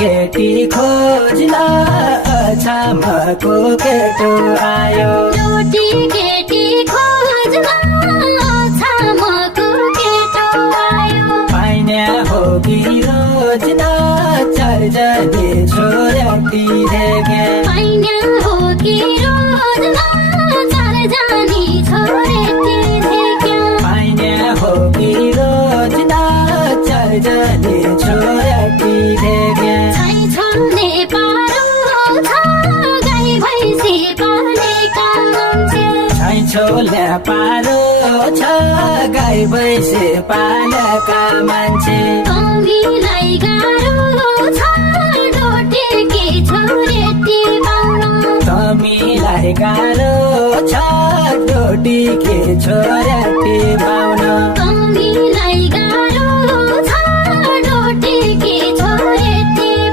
केटी खोज्न अछामको केटो आयो रोटी केटी खोज्न अछामको केटो आयो पाइने हो कि रोज्न चारजने छोराटी देखे पाइने हो कि रोज्न चारजनी छोरेटी देख्या पाइने हो कि रोज्न चारजने छोराटी देखे छोड्ने पारो छ गाई भैँसी पालेका मान्छे छोले पारो छ गाई भैँसी पालेका मान्छे कमीलाई गाह्रो छ डोटेकी छोरेटी पाउन तमीलाई गाह्रो छ डोटी के छोरा